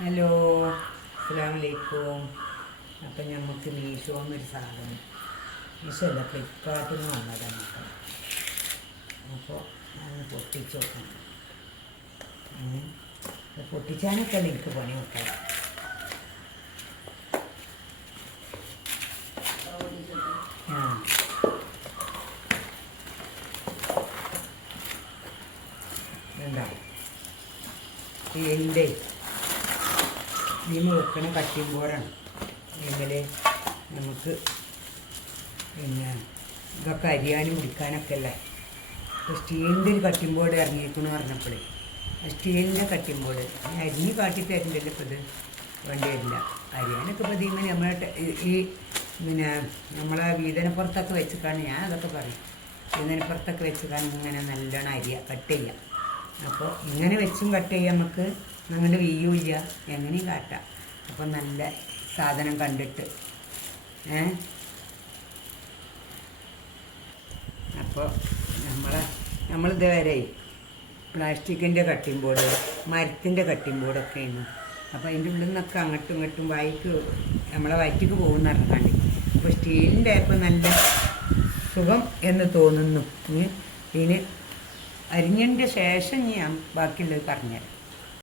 Hello, അസ്സലാമലൈക്കും. അപ്പം നമുക്ക് മീഷോന്നൊരു സാധനം, മീഷോ അല്ല, ഫ്ലിപ്കാർട്ടിൽ നിന്ന് വന്നതാണ് കേട്ടോ. അപ്പോൾ ഞാൻ പൊട്ടിച്ച് നോക്കണം. പൊട്ടിച്ചാനൊക്കെ എനിക്ക് പണി നോക്കാം. എന്താ എൻ്റെ ഇതിന് വെക്കണ കട്ടിംഗ് ബോർഡാണ്. ഇതിൽ നമുക്ക് പിന്നെ ഇതൊക്കെ അരിയാനും മുടിക്കാനൊക്കെ അല്ലേ. അപ്പോൾ സ്റ്റീലിൻ്റെ ഒരു കട്ടിംഗ് ബോർഡ് ഇറങ്ങിയിരിക്കണമെന്ന് പറഞ്ഞപ്പോഴേ സ്റ്റീലിൻ്റെ കട്ടിംഗ് ബോർഡ് അരിഞ്ഞ് കാട്ടി തരുന്നില്ല. ഇപ്പോൾ ഇത് വേണ്ടി വരില്ല. അരിയാനൊക്കെ ഇപ്പോൾ ഇതിങ്ങനെ നമ്മളെ ഈ പിന്നെ നമ്മളെ വീതനപ്പുറത്തൊക്കെ വെച്ചിട്ടാണ് ഞാൻ അതൊക്കെ പറയും. വീതനപ്പുറത്തൊക്കെ വെച്ചിട്ടാണ് ഇങ്ങനെ നല്ലോണം കട്ട് ചെയ്യാം. അപ്പോൾ ഇങ്ങനെ വെച്ചും കട്ട് ചെയ്യാം, നമുക്ക് അങ്ങനെ വീയൂല്ല, എങ്ങനെയും കാട്ടാം. അപ്പോൾ നല്ല സാധനം കണ്ടിട്ട് അപ്പോൾ നമ്മളിതുവരെ പ്ലാസ്റ്റിക്കിൻ്റെ കട്ടിംഗ് ബോർഡ്, മരത്തിൻ്റെ കട്ടിംഗ് ബോർഡൊക്കെയാണ്. അപ്പോൾ അതിൻ്റെ ഉള്ളിൽ നിന്നൊക്കെ അങ്ങോട്ടും ഇങ്ങോട്ടും നമ്മളെ വയറ്റിക്ക് പോകുമെന്ന് പറഞ്ഞാണ്ട്. അപ്പോൾ സ്റ്റീലിൻ്റെ ആയപ്പോൾ നല്ല സുഖം എന്ന് തോന്നുന്നു. ഇതിന് അരിഞ്ഞതിൻ്റെ ശേഷം ഞാൻ ബാക്കിയുള്ളത് പറഞ്ഞുതരാം.